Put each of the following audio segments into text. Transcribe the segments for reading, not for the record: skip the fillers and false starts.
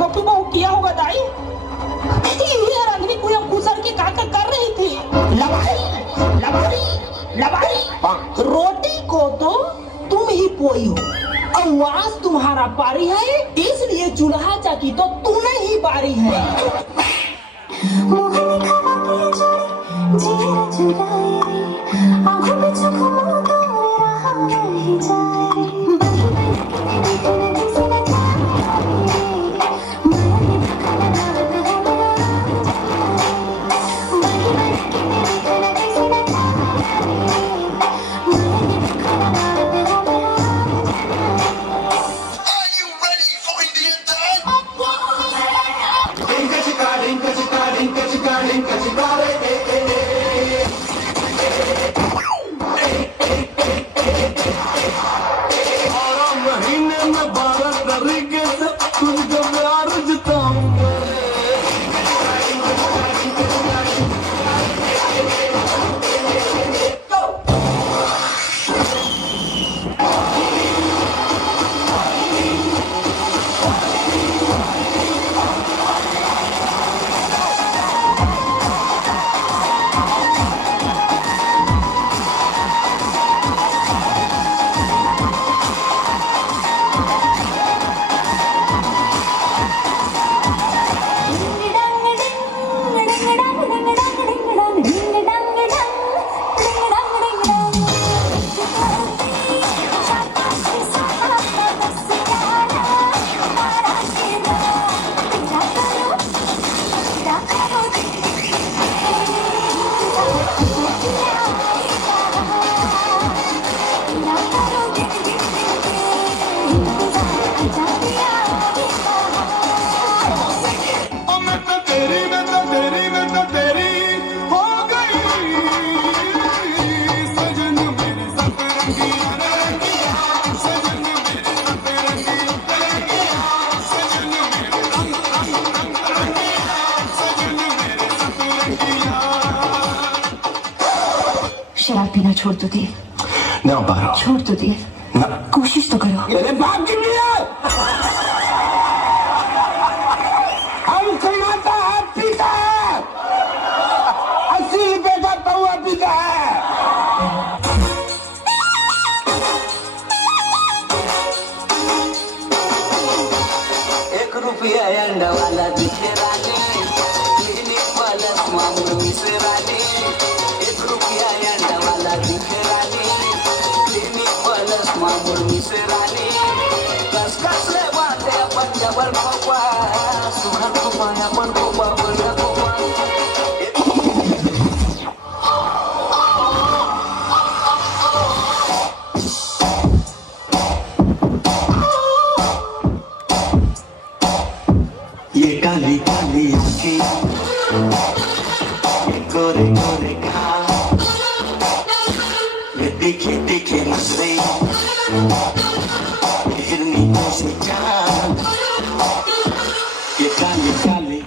गप्पू को किया होगा दाई। ये रंगनी कुएं घुसर के काका कर रही थी। लबारी लबारी लबारी रोटी को तो तुम ही पोई हो, आवाज तुम्हारा पारी है, इसलिए चूल्हा चाकी तो तूने ही बारी है। शराब पीना छोड़ तो दिए। नहीं पारो। छोड़ तो दिए। कोशिश तो करो। मेरे बाप की मियां। हम कमाता है पीता है। 80 रुपए का पौवा पीता है। ₹1 अंडा वाला दिखे रानी, क्लिनिक प्लस मामूल से रानी। ₹1 अंडा वाला दिखे रानी, क्लिनिक प्लस मामूल से रानी। कस कस ले बाते अपन जबर खोपा, सुखन खोपा अपन खोपा बड़ा खोपा। ये काली काली आँखें, ये गोरे गोरे गाल, ये तीखे तीखे नजरें, ये हिरनी जैसी चाल, ये काली काली।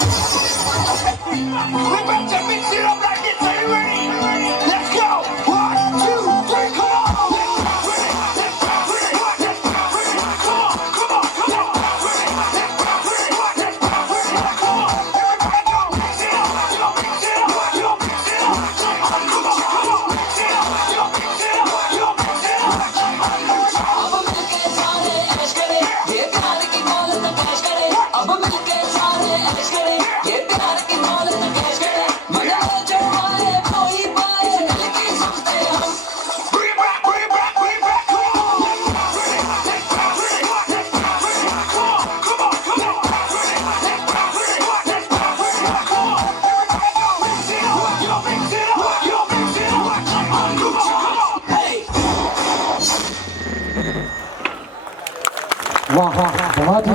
वाह वाह बहुत ही